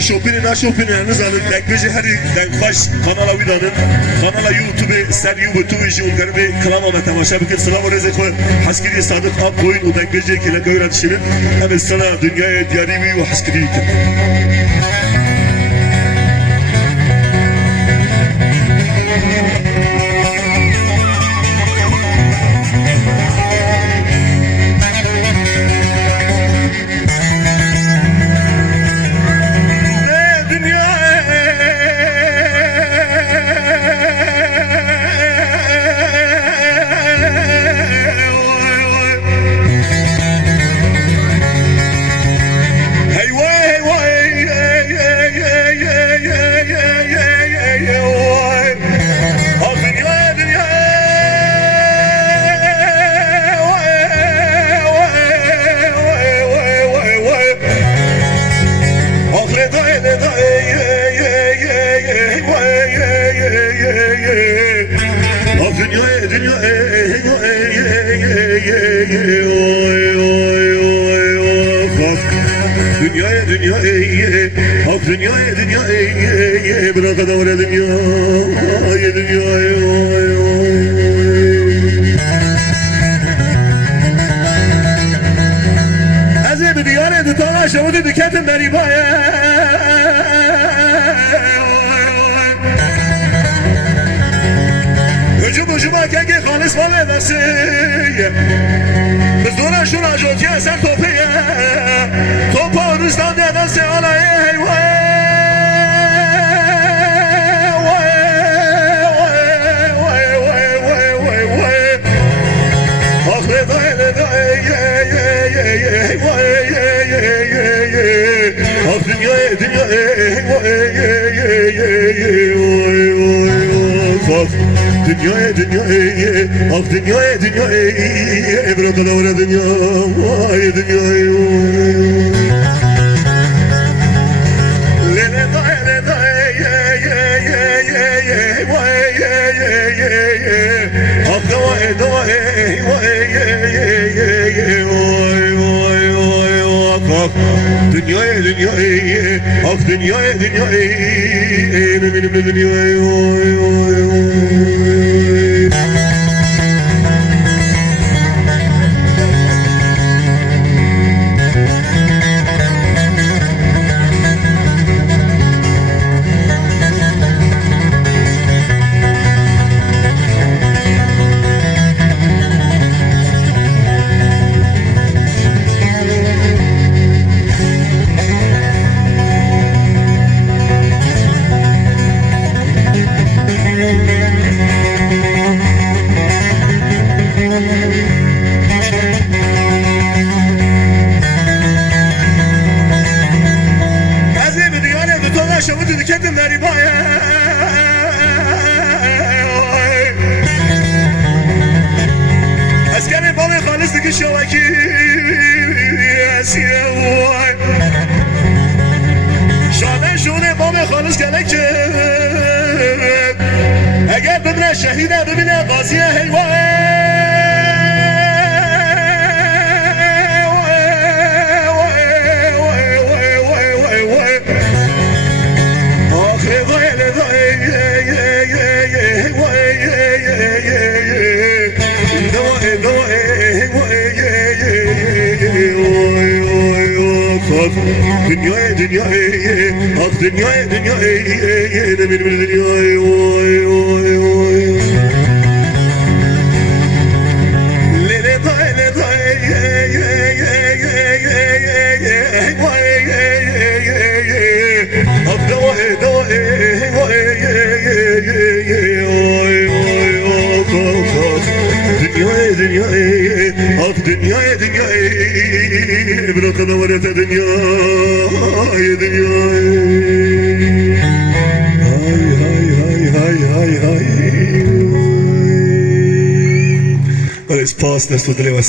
شوپین نشوپین هنوز الان دکمه هری دکخواش kanala ویدانن kanala یوتیوب سر یوتیوب جون کرده کلام آمد تماشا بکن سلام و رزق خود حسکری صادق آب کوین و دکمه که لگوی ردشنن هم السنة دنیای دیاریوی و حسکری کن dünya bırak adam oraya dünya Azze bir diyare de talaşa o dedi ketin beni baya Hücum hücuma kenge halis mal edersin Biz dura şuna jotiye sen topiye Topa rüstan nedense alaya heyvay dünyaya ah dünyaya bırak adamına dünyaya اگر ببینه شهیده ببینه قاضیه حیوان dünyaya ah dünyaya ne bir dünyaya dünyaya bırak adamı öte dünyaya hay Let's pass this with the little